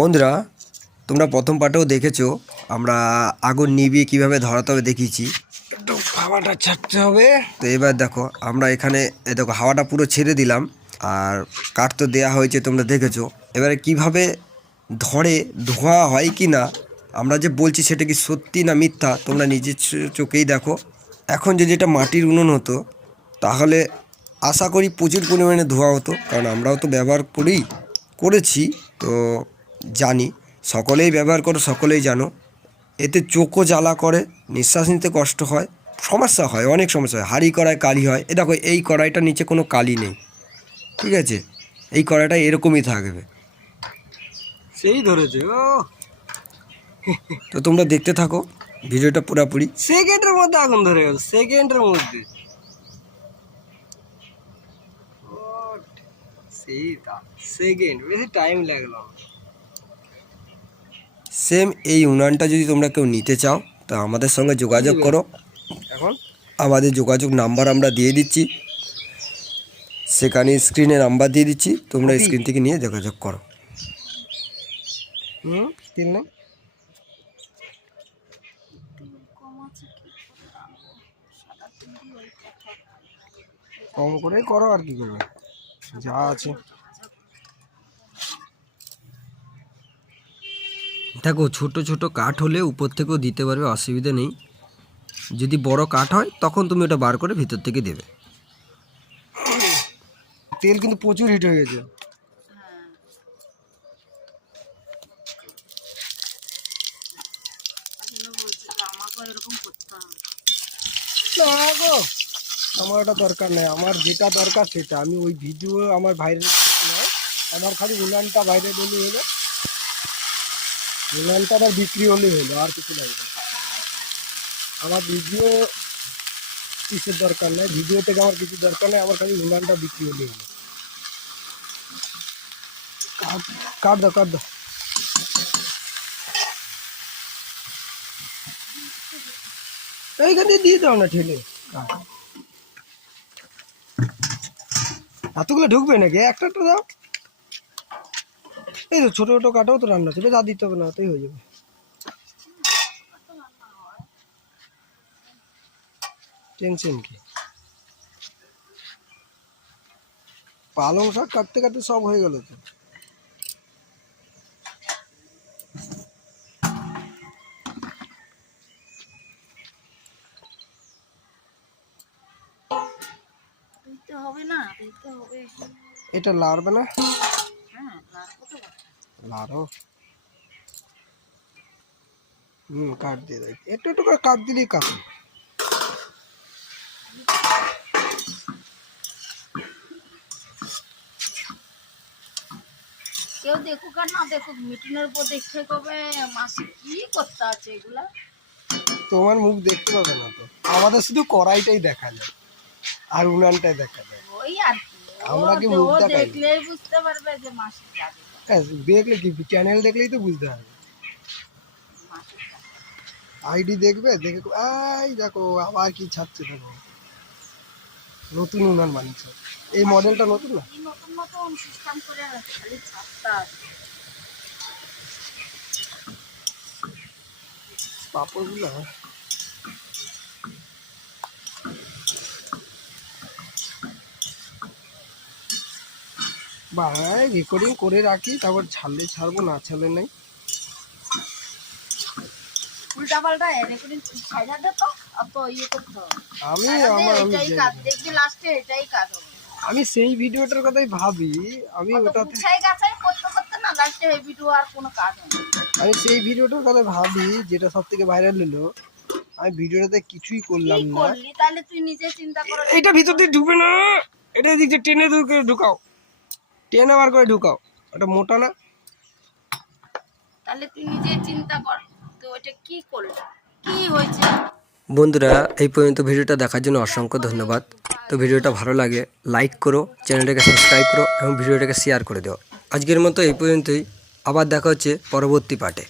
বন্ধুরা, তোমরা প্রথম পার্টেও দেখেছো আমরা আগুন নিভিয়ে কীভাবে ধরাতে হবে দেখিয়েছি। একটু হাওয়াটা ছাড়তে হবে। তো এবার দেখো আমরা এখানে দেখো হাওয়াটা পুরো ছেড়ে দিলাম, আর কাঠ তো দেওয়া হয়েছে তোমরা দেখেছো। এবারে কিভাবে ধরে ধোঁয়া হয় কি না, আমরা যে বলছি সেটা কি সত্যি না মিথ্যা তোমরা নিজের চোখেই দেখো। এখন যদি এটা মাটির উনুন হতো তাহলে আশা করি প্রচুর পরিমাণে ধোঁয়া হতো, কারণ আমরাও তো ব্যবহার করেছি, তো জানি। সকলেই ব্যবহার করো, সকলেই জানো। এতে চোখও জ্বালা করে, নিঃশ্বাস নিতে কষ্ট হয়, সমস্যা হয়, অনেক সমস্যা হয়। হাঁড়ি কড়াই কালি হয়। এ দেখো এই কড়াইটার নিচে কোনো কালি নেই, ঠিক আছে? এই কড়াইটা এরকমই থাকবে। সেই ধরেছে ও। তো তোমরা দেখতে থাকো ভিডিওটা পুরোপুরি। সেকেন্ডের মধ্যে আগুন ধরে গেল, সেকেন্ডের মধ্যে। সেকেন্ড, বেশি টাইম লাগলো। সেম এই উনানটা যদি তোমরা কেউ নিতে চাও তো আমাদের সঙ্গে যোগাযোগ করো। এখন আমাদের যোগাযোগ নাম্বার আমরা দিয়ে দিচ্ছি, সেখানে স্ক্রিনে নাম্বার দিয়ে দিচ্ছি, তোমরা স্ক্রিন থেকে নিয়ে যোগাযোগ করো। তিন নেই, কম করে করো আর কি করবে, যা আছে। দেখো ছোট ছোট কাঠ হলে উপর থেকেও দিতে পারবে, অসুবিধা নেই। যদি বড় কাঠ হয় তখন তুমি ওটা বার করে ভিতর থেকে দেবে। তেল কিন্তু প্রচুর হিট হয়ে গেছে। আমার এটা দরকার নেই, আমার যেটা দরকার সেটা আমি ওই ভিডিও আমার ভাইরাল নয়, আমার খালি উনানটা বাইরে বলি হলো, উনানটা আবার বিক্রি হলেই হলো, আর কিছু লাগবে। আমার ভিডিও কিসের দরকার নেই, ভিডিও থেকে আমার কিছু দরকার নেই, আমার খালি উনানটা বিক্রি হলেই হলো। কাট দাও কাট দাও। এইখানে দিয়ে দাও না ঠেলে। এতগুলো ঢুকবে নাকি? একটা দাও। এই তো ছোট ছোট কাটাও তো রান্না ছিল, যা দিতে হবে না, তাই হয়ে যাবে। টেনশন কি? পালং শাক কাটতে কাটতে সব হয়ে গেল তো। এটা লাড়বে না? লাড়ো। কাট দিয়ে দেয়, একটু একটু করে কাট দিলেই কাটে। কেউ দেখুক আর না দেখুক, মিটুনের উপর দেখতে কবে মাসি কি করতে আছে এগুলা। তোমার মুখ দেখতে পাবে না তো, আমাদের শুধু কড়াইটাই দেখা যায় আর উনানটাই দেখা যায়। ওই আর কি, আমরা কি মুখ দেখাই? দেখলেই বুঝতে পারবে যে মাসি যাবে। দেখলে কি, চ্যানেল দেখলেই তো বুঝতে হবে। আইডি দেখবে, দেখে এই দেখো আবার কি ছাড়ছে, দেখো নতুন উনান বানিয়েছে। এই মডেলটা নতুন না, নতুন নতুন সিস্টেম করে খালি ছাড়তা পাপড়গুলো। ভাই রেকর্ডিং করে রাখি, তারপর ছাড়লে ছাড়বো, না ছাড়লে নেই। উল্টা পাল্টা রেকর্ডিং ছাইড়া দে তো, অত ইয়ে করতে হবে। আমি এটাই কাজ দেখবি, লাস্টে এটাই কাজ হবে। আমি সেই ভিডিওটার কথাই ভাবি, আমি ওটাতে গাছাই করতে করতে না লাস্টে এই ভিডিও আর কোনো কাজ হবে না। আমি সেই ভিডিওটার কথা ভাবি যেটা সব থেকে ভাইরাল হলো। আমি ভিডিওটাতে কিছুই করলাম না। তাহলে তুই নিজে চিন্তা কর, এটা ভিতর দিয়ে ঢুকবে না, এটা দিক দিয়ে টেনে ঢুকাও, টেনে বার করে ঢুকাও, ওটা মোটা না। তাহলে তুই নিজে চিন্তা কর তো ওটা কি করলি, কি হয়েছে। বন্ধুরা, এই পর্যন্ত ভিডিওটা দেখার জন্য অসংখ্য ধন্যবাদ। তো ভিডিওটা ভালো লাগে লাইক করো, চ্যানেলটাকে সাবস্ক্রাইব করো এবং ভিডিওটাকে শেয়ার করে দাও। আজকের মতো এই পর্যন্তই, আবার দেখা হচ্ছে পরবর্তী পার্টে।